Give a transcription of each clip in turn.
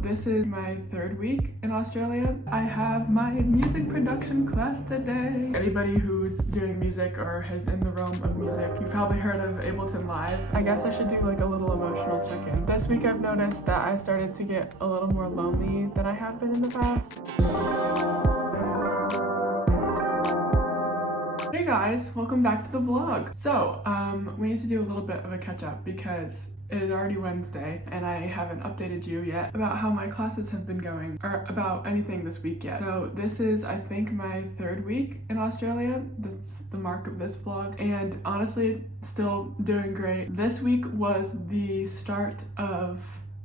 This is my third week in Australia. I have my music production class today. Anybody who's doing music or is in the realm of music, you've probably heard of Ableton Live. I guess I should do like a little emotional check-in. This week I've noticed that I started to get a little more lonely than I have been in the past. Hey guys, welcome back to the vlog. So, we need to do a little bit of a catch up because it is already Wednesday and I haven't updated you yet about how my classes have been going or about anything this week yet. So this is, I think, my third week in Australia. That's the mark of this vlog, and honestly, still doing great. This week was the start of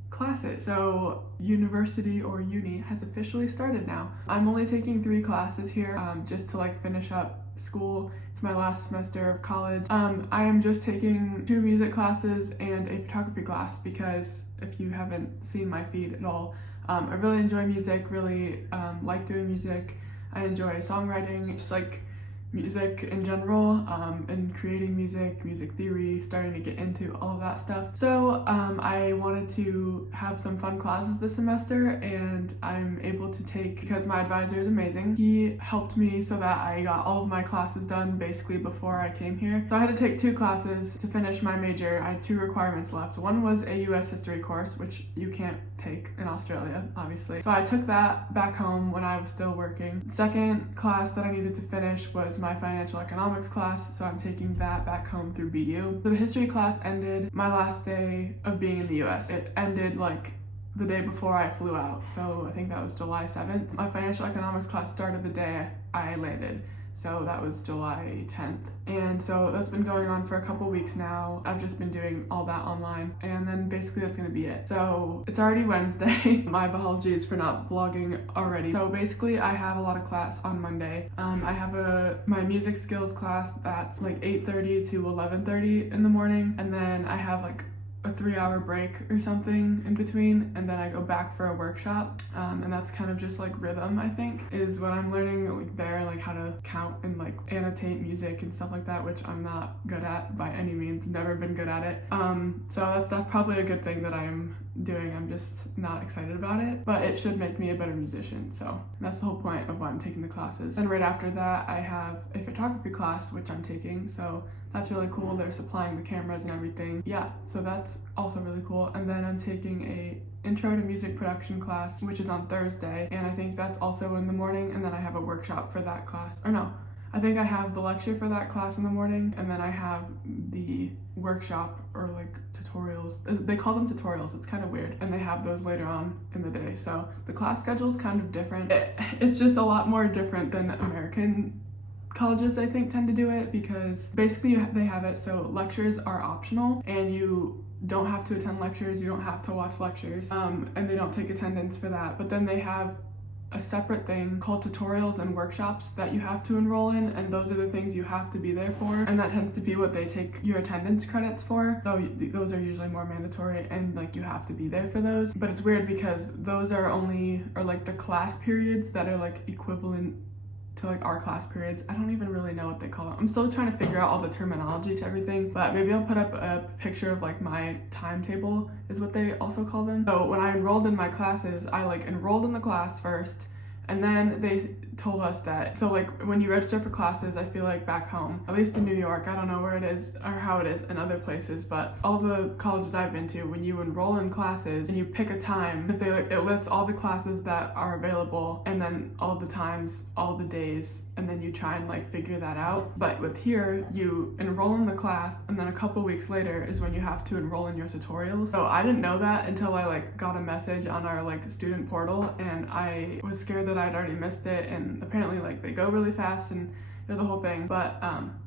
classes. So university or uni has officially started now. I'm only taking 3 classes here just to like finish up school. It's my last semester of college. I am just taking 2 music classes and a photography class because if you haven't seen my feed at all, I really enjoy music, really like doing music. I enjoy songwriting, just like music in general, and creating music theory, starting to get into all of that stuff. So I wanted to have some fun classes this semester, and I'm able to take, because my advisor is amazing, he helped me so that I got all of my classes done basically before I came here. So I had to take 2 classes to finish my major. I had 2 requirements left. One was a US history course, which you can't take in Australia, obviously. So I took that back home when I was still working. Second class that I needed to finish was my financial economics class, so I'm taking that back home through BU. So the history class ended my last day of being in the US. It ended like the day before I flew out, so I think that was July 7th. My financial economics class started the day I landed, so that was July 10th. And so that's been going on for a couple weeks now. I've just been doing all that online, and then basically that's gonna be it. So it's already Wednesday. My apologies for not vlogging already. So basically I have a lot of class on Monday. I have my music skills class that's like 8:30 to 11:30 in the morning, and then I have like a 3-hour break or something in between, and then I go back for a workshop, and that's kind of just like rhythm, I think, is what I'm learning like there, like how to count and like annotate music and stuff like that, which I'm not good at by any means. Never been good at it. So that's probably a good thing that I'm doing. I'm just not excited about it, but it should make me a better musician. So that's the whole point of why I'm taking the classes. And right after that I have a photography class which I'm taking, so that's really cool. They're supplying the cameras and everything. Yeah, so that's also really cool. And then I'm taking a intro to music production class, which is on Thursday, and I think that's also in the morning, and then I have a workshop for that class. Or no, I think I have the lecture for that class in the morning, and then I have the workshop or like tutorials. They call them tutorials, it's kind of weird, and they have those later on in the day. So the class schedule is kind of different. It's just a lot more different than American colleges, I think, tend to do it, because basically they have it so lectures are optional and you don't have to attend lectures, you don't have to watch lectures, and they don't take attendance for that. But then they have a separate thing called tutorials and workshops that you have to enroll in, and those are the things you have to be there for, and that tends to be what they take your attendance credits for. So those are usually more mandatory, and like you have to be there for those. But it's weird because those are like the class periods that are like equivalent to like our class periods. I don't even really know what they call them. I'm still trying to figure out all the terminology to everything, but maybe I'll put up a picture of like my timetable is what they also call them. So when I enrolled in my classes, I like enrolled in the class first, and then they told us that, so like when you register for classes, I feel like back home, at least in New York, I don't know where it is or how it is in other places, but all the colleges I've been to, when you enroll in classes and you pick a time, because it lists all the classes that are available and then all the times, all the days, and then you try and like figure that out. But with here, you enroll in the class, and then a couple weeks later is when you have to enroll in your tutorials. So I didn't know that until I like got a message on our like student portal, and I was scared that I'd already missed it, and apparently like they go really fast and it was a whole thing, but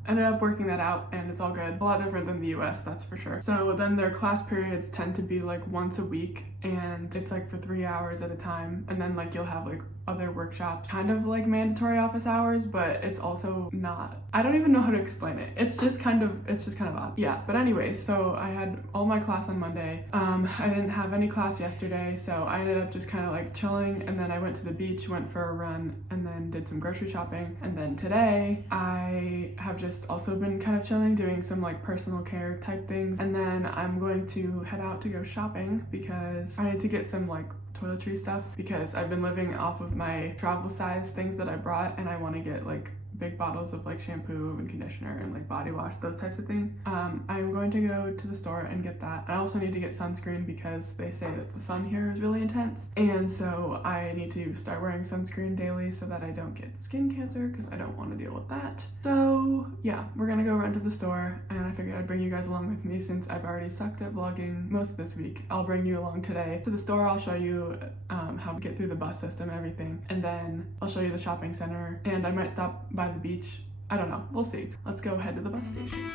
ended up working that out, and it's all good. A lot different than the US, that's for sure. So then their class periods tend to be like once a week, and it's like for 3 hours at a time, and then like you'll have like other workshops, kind of like mandatory office hours, but it's also not. I don't even know how to explain it. It's just kind of odd. Yeah, but anyways, so I had all my class on Monday. I didn't have any class yesterday, so I ended up just kind of like chilling, and then I went to the beach, went for a run, and then did some grocery shopping. And then today I have just also been kind of chilling, doing some like personal care type things, and then I'm going to head out to go shopping because I need to get some like toiletry stuff because I've been living off of my travel size things that I brought, and I want to get like big bottles of like shampoo and conditioner and like body wash, those types of things. I'm going to go to the store and get that. I also need to get sunscreen because they say that the sun here is really intense, and so I need to start wearing sunscreen daily so that I don't get skin cancer because I don't want to deal with that. So yeah, we're gonna go run to the store, and I figured I'd bring you guys along with me since I've already sucked at vlogging most of this week. I'll bring you along today to the store. I'll show you how to get through the bus system and everything, and then I'll show you the shopping center, and I might stop by the beach. I don't know, we'll see. Let's go head to the bus station.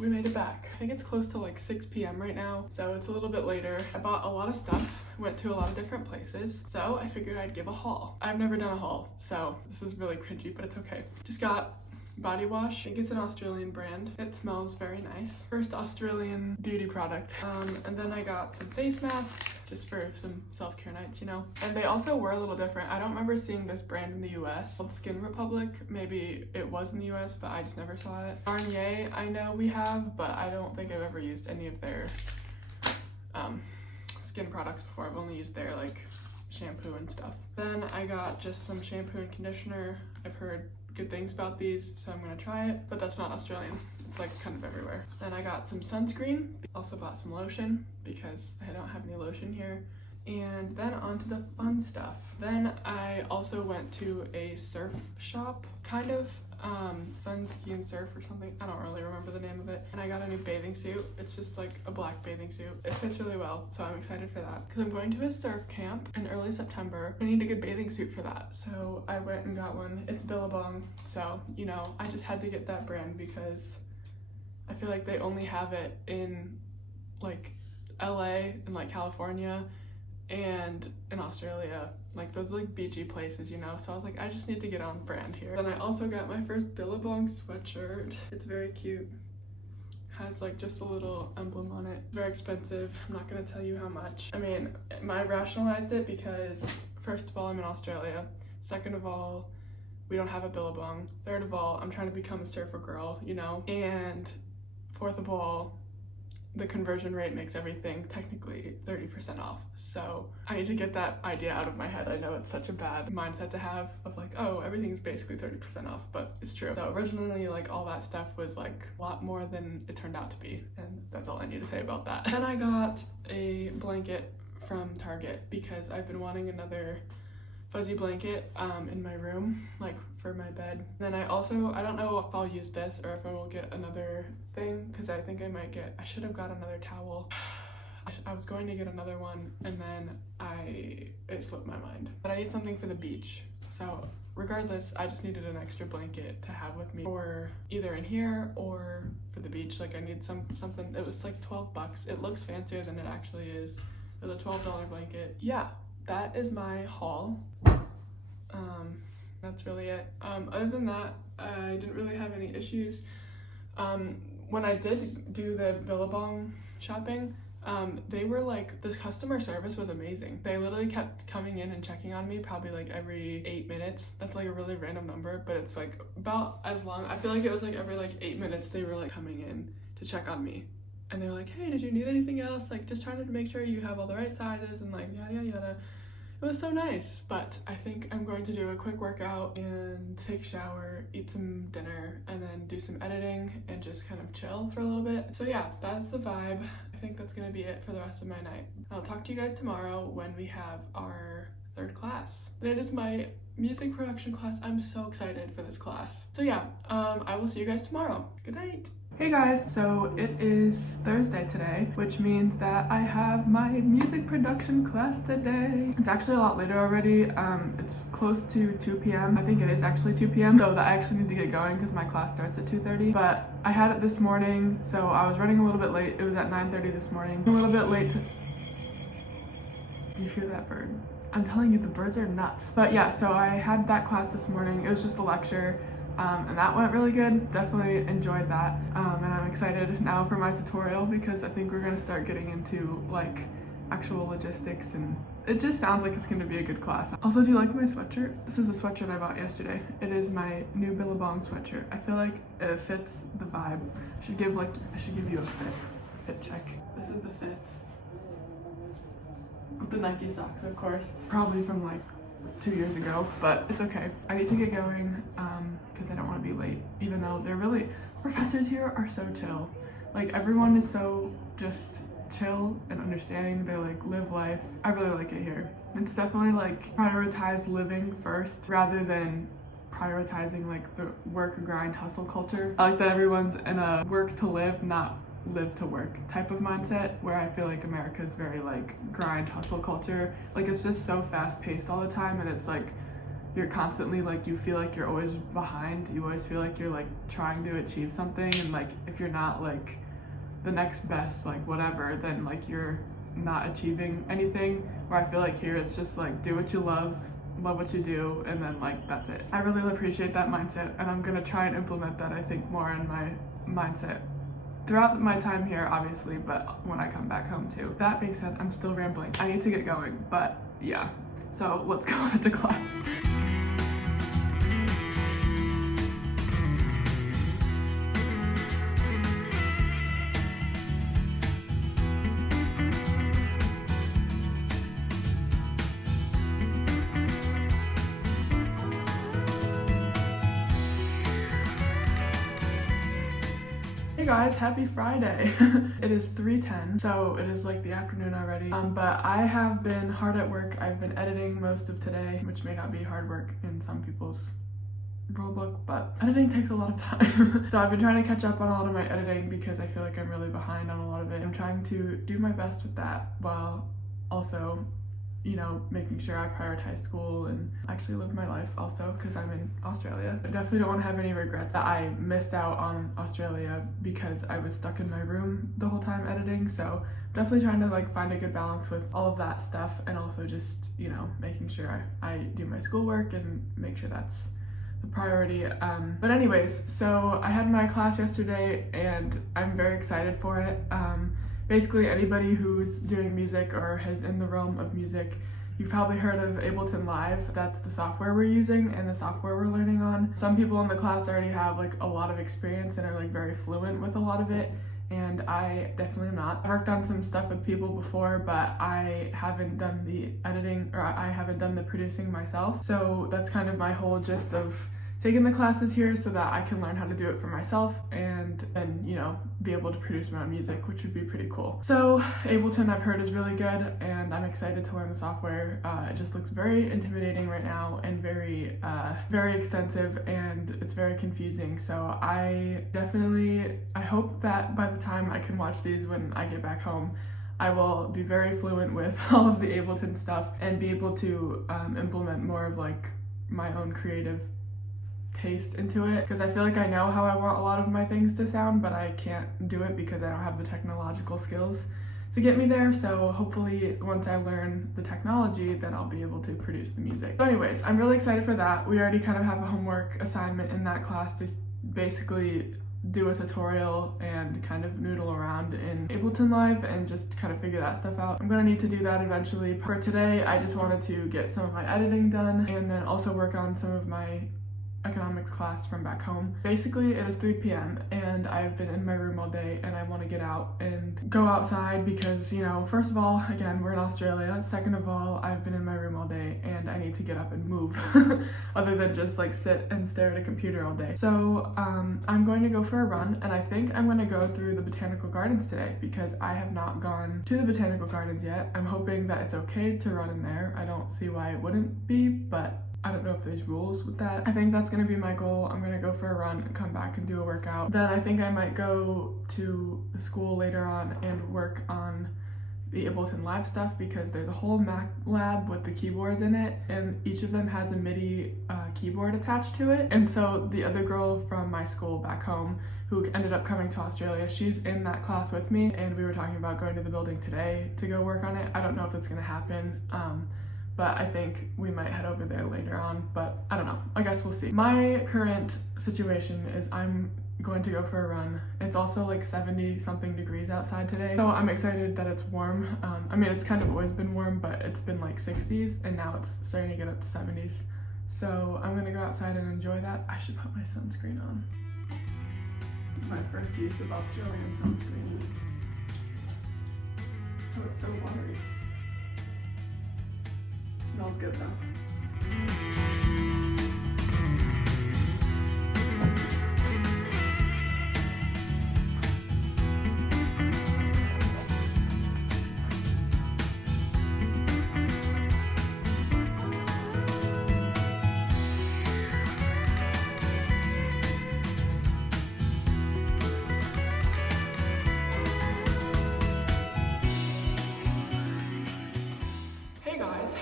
We made it back. I think it's close to like 6 p.m. right now, so it's a little bit later. I bought a lot of stuff, went to a lot of different places, so I figured I'd give a haul. I've never done a haul, so this is really cringy, but it's okay. Just got body wash. I think it's an Australian brand. It smells very nice. First Australian beauty product. And then I got some face masks just for some self-care nights, you know. And they also were a little different. I don't remember seeing this brand in the US called Skin Republic. Maybe it was in the US, but I just never saw it. Garnier, I know we have, but I don't think I've ever used any of their skin products before. I've only used their like shampoo and stuff. Then I got just some shampoo and conditioner. I've heard good things about these, so I'm gonna try it, but that's not Australian. It's like kind of everywhere. Then I got some sunscreen. Also bought some lotion because I don't have any lotion here. And then on to the fun stuff. Then I also went to a surf shop, kind of, Sun Ski and Surf or something. I don't really remember the name of it. And I got a new bathing suit. It's just like a black bathing suit. It fits really well, so I'm excited for that. Because I'm going to a surf camp in early September. I need a good bathing suit for that, so I went and got one. It's Billabong, so, you know, I just had to get that brand because I feel like they only have it in like LA and like California and in Australia, like those like beachy places, you know. So I was like, I just need to get on brand here. Then I also got my first Billabong sweatshirt. It's very cute. Has like just a little emblem on it. Very expensive. I'm not gonna tell you how much. I mean, I rationalized it because first of all, I'm in Australia. Second of all, we don't have a Billabong. Third of all, I'm trying to become a surfer girl, you know. And fourth of all, the conversion rate makes everything technically 30% off. So I need to get that idea out of my head. I know it's such a bad mindset to have of like, oh, everything's basically 30% off, but it's true. So originally, like all that stuff was like a lot more than it turned out to be. And that's all I need to say about that. Then I got a blanket from Target because I've been wanting another fuzzy blanket in my room, like for my bed. Then I don't know if I'll use this or if I will get another thing, because I think I should have got another towel. I was going to get another one and then it slipped my mind. But I need something for the beach. So regardless, I just needed an extra blanket to have with me for either in here or for the beach. Like I need something. It was like 12 bucks. It looks fancier than it actually is. It was a $12 blanket. Yeah. That is my haul. That's really it. Other than that, I didn't really have any issues. When I did do the Billabong shopping, they were like, the customer service was amazing. They literally kept coming in and checking on me probably like every 8 minutes. That's like a really random number, but it's like about as long. I feel like it was like every like 8 minutes they were like coming in to check on me. And they were like, hey, did you need anything else? Like just trying to make sure you have all the right sizes and like yada yada yada. It was so nice. But I think I'm going to do a quick workout and take a shower, eat some dinner, and then do some editing and just kind of chill for a little bit. So yeah, that's the vibe. I think that's gonna be it for the rest of my night. I'll talk to you guys tomorrow when we have our third class. And it is my music production class. I'm so excited for this class. So yeah, I will see you guys tomorrow. Good night. Hey guys, so it is Thursday today, which means that I have my music production class today. It's actually a lot later already. It's close to 2 p.m. I think it is actually 2 p.m. So that I actually need to get going because my class starts at 2:30. But I had it this morning, so I was running a little bit late. It was at 9:30 this morning. A little bit late to... Do you hear that bird? I'm telling you, the birds are nuts. But yeah, so I had that class this morning. It was just a lecture. And that went really good. Definitely enjoyed that. And I'm excited now for my tutorial because I think we're gonna start getting into like actual logistics, and it just sounds like it's gonna be a good class. Also, do you like my sweatshirt? This is the sweatshirt I bought yesterday. It is my new Billabong sweatshirt. I feel like it fits the vibe. I should give you a fit check. This is the fit. With the Nike socks, of course. Probably from like 2 years ago, but it's okay. I need to get going because I don't want to be late, even though professors here are so chill. Like, everyone is so just chill and understanding. They like live life. I really like it here. It's definitely like prioritize living first rather than prioritizing like the work, grind, hustle culture. I like that everyone's in a work to live, not live to work type of mindset, where I feel like America is very like grind hustle culture. Like, it's just so fast paced all the time, and it's like you're constantly like, you feel like you're always behind. You always feel like you're like trying to achieve something, and like if you're not like the next best like whatever, then like you're not achieving anything. Where I feel like here it's just like do what you love what you do, and then like that's it. I really appreciate that mindset, and I'm gonna try and implement that, I think, more in my mindset throughout my time here, obviously, but when I come back home too. That being said, I'm still rambling. I need to get going, but yeah. So let's go into class. Hey guys, happy Friday. It is 3:10, so it is like the afternoon already. But I have been hard at work. I've been editing most of today, which may not be hard work in some people's rule book, but editing takes a lot of time. So I've been trying to catch up on a lot of my editing because I feel like I'm really behind on a lot of it. I'm trying to do my best with that while also, you know, making sure I prioritize school and actually live my life also, because I'm in Australia. I definitely don't want to have any regrets that I missed out on Australia because I was stuck in my room the whole time editing. So definitely trying to like find a good balance with all of that stuff, and also just, you know, making sure I do my schoolwork and make sure that's the priority. But anyways, so I had my class yesterday and I'm very excited for it. Basically, anybody who's doing music or is in the realm of music, you've probably heard of Ableton Live. That's the software we're using and the software we're learning on. Some people in the class already have like a lot of experience and are like very fluent with a lot of it, and I definitely am not. I worked on some stuff with people before, but I haven't done the editing, or I haven't done the producing myself. So that's kind of my whole gist of taking the classes here, so that I can learn how to do it for myself and then, you know, be able to produce my own music, which would be pretty cool. So Ableton, I've heard, is really good, and I'm excited to learn the software. It just looks very intimidating right now and very extensive, and it's very confusing. So I hope that by the time I can watch these when I get back home, I will be very fluent with all of the Ableton stuff and be able to implement more of like my own creative taste into it, because I feel like I know how I want a lot of my things to sound, but I can't do it because I don't have the technological skills to get me there. So hopefully once I learn the technology, then I'll be able to produce the music. So anyways, I'm really excited for that. We already kind of have a homework assignment in that class to basically do a tutorial and kind of noodle around in Ableton Live and just kind of figure that stuff out. I'm gonna need to do that eventually. For today, I just wanted to get some of my editing done and then also work on some of my economics class from back home. Basically, it is 3 p.m. and I've been in my room all day and I want to get out and go outside because, you know, first of all, again, we're in Australia. Second of all, I've been in my room all day and I need to get up and move other than just like sit and stare at a computer all day. So I'm going to go for a run, and I think I'm going to go through the Botanical Gardens today because I have not gone to the Botanical Gardens yet. I'm hoping that it's okay to run in there. I don't see why it wouldn't be, but I don't know if there's rules with that. I think that's gonna be my goal. I'm gonna go for a run and come back and do a workout. Then I think I might go to the school later on and work on the Ableton Live stuff, because there's a whole Mac lab with the keyboards in it, and each of them has a MIDI keyboard attached to it. And so the other girl from my school back home who ended up coming to Australia, she's in that class with me, and we were talking about going to the building today to go work on it. I don't know if it's gonna happen, but I think we might head over there later on, but I don't know. I guess we'll see. My current situation is I'm going to go for a run. It's also like 70 something degrees outside today, so I'm excited that it's warm. I mean, it's kind of always been warm, but it's been like 60s and now it's starting to get up to 70s. So I'm gonna go outside and enjoy that. I should put my sunscreen on. It's my first use of Australian sunscreen. Oh, it's so watery. Smells good though.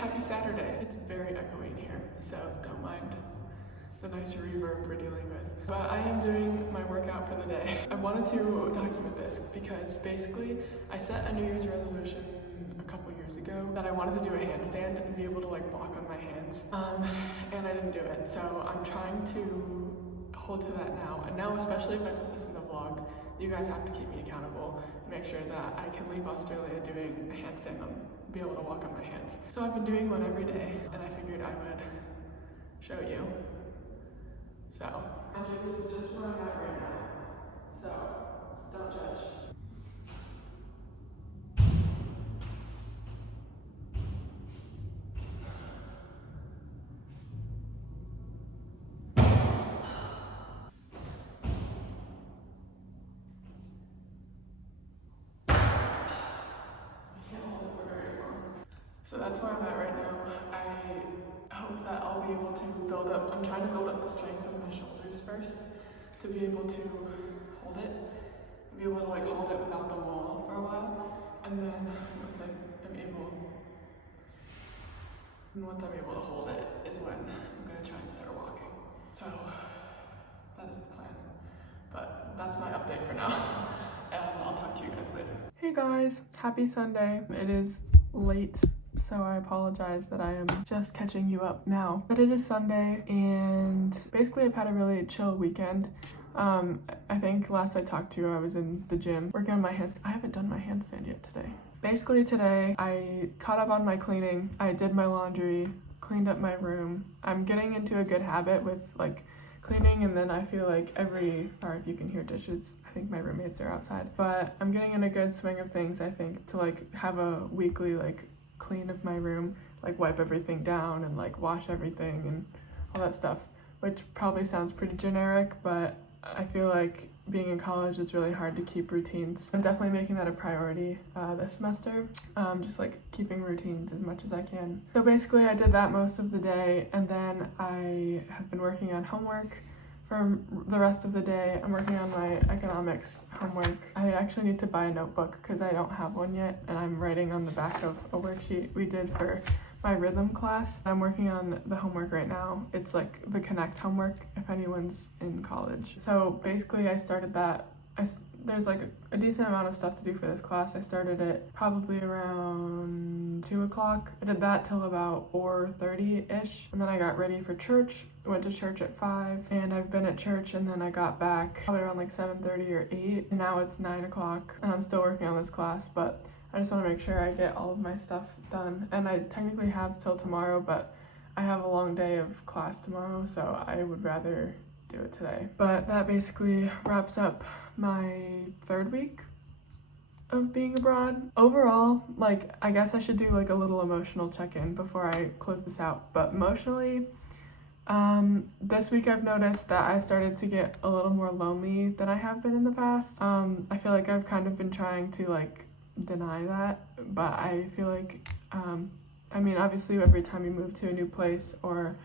Happy Saturday. It's very echoey in here, so don't mind the nice reverb we're dealing with. But I am doing my workout for the day. I wanted to document this because basically I set a New Year's resolution a couple years ago that I wanted to do a handstand and be able to like walk on my hands. And I didn't do it, so I'm trying to hold to that now. And now, especially if I put this in the vlog, you guys have to keep me accountable and make sure that I can leave Australia doing a handstand and be able to walk on my hands. So I've been doing one every day, and I figured I would show you. So, actually, this is just where I'm at right now, so don't judge. So that's where I'm at right now. I hope that I'll be able to build up, I'm trying to build up the strength of my shoulders first to be able to hold it, and be able to like hold it without the wall for a while. And then once I'm able to hold it is when I'm gonna try and start walking. So that is the plan. But that's my update for now. And I'll talk to you guys later. Hey guys, happy Sunday. It is late, so I apologize that I am just catching you up now. But it is Sunday, and basically I've had a really chill weekend. I think last I talked to you, I was in the gym working on my hands. I haven't done my handstand yet today. Basically today, I caught up on my cleaning. I did my laundry, cleaned up my room. I'm getting into a good habit with like cleaning, and then I feel like sorry if you can hear dishes, I think my roommates are outside. But I'm getting in a good swing of things, I think, to like have a weekly like clean of my room, like wipe everything down and like wash everything and all that stuff, which probably sounds pretty generic, but I feel like being in college is really hard to keep routines. I'm definitely making that a priority this semester, just like keeping routines as much as I can. So basically I did that most of the day, and then I have been working on homework for the rest of the day. I'm working on my economics homework. I actually need to buy a notebook because I don't have one yet, and I'm writing on the back of a worksheet we did for my rhythm class. I'm working on the homework right now. It's like the Connect homework if anyone's in college. So basically I started that. There's like a decent amount of stuff to do for this class. I started it probably around 2 o'clock. I did that till about 4:30-ish, and then I got ready for church. I went to church at 5, and I've been at church, and then I got back probably around like 7:30 or 8, and now it's 9 o'clock, and I'm still working on this class, but I just want to make sure I get all of my stuff done. And I technically have till tomorrow, but I have a long day of class tomorrow, so I would rather do it today. But that basically wraps up my 3rd week of being abroad. Overall, like, I guess I should do like a little emotional check-in before I close this out. But emotionally, this week I've noticed that I started to get a little more lonely than I have been in the past. I feel like I've kind of been trying to like deny that, but I feel like, I mean, obviously every time you move to a new place or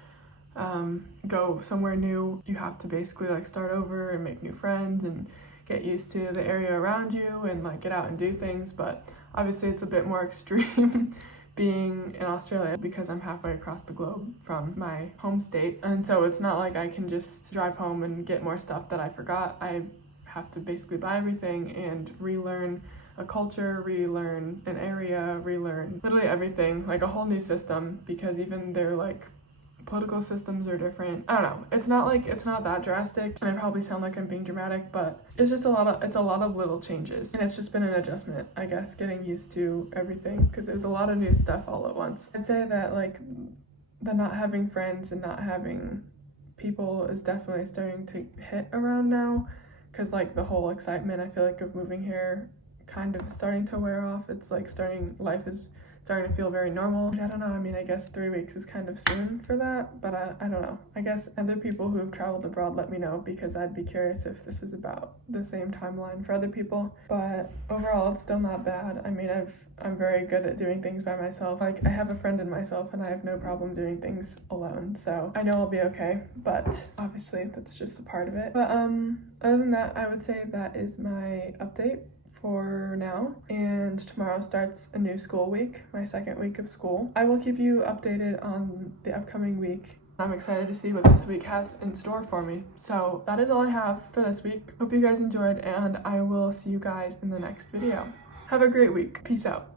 go somewhere new, you have to basically like start over and make new friends and get used to the area around you and like get out and do things. But obviously it's a bit more extreme being in Australia because I'm halfway across the globe from my home state, and so it's not like I can just drive home and get more stuff that I forgot. I have to basically buy everything and relearn a culture, relearn an area, relearn literally everything, like a whole new system, because even their like political systems are different. I don't know. It's not that drastic, and I probably sound like I'm being dramatic, but it's a lot of little changes, and it's just been an adjustment, I guess, getting used to everything because there's a lot of new stuff all at once. I'd say that like the not having friends and not having people is definitely starting to hit around now, because like the whole excitement I feel like of moving here kind of starting to wear off. It's like life is starting to feel very normal. I don't know, I mean, I guess 3 weeks is kind of soon for that, but I don't know. I guess other people who have traveled abroad let me know, because I'd be curious if this is about the same timeline for other people. But overall, it's still not bad. I mean, I'm very good at doing things by myself. Like, I have a friend in myself and I have no problem doing things alone, so I know I'll be okay, but obviously that's just a part of it. But other than that, I would say that is my update for now, and tomorrow starts a new school week, my second week of school. I will keep you updated on the upcoming week. I'm excited to see what this week has in store for me. So that is all I have for this week. Hope you guys enjoyed, and I will see you guys in the next video. Have a great week. Peace out.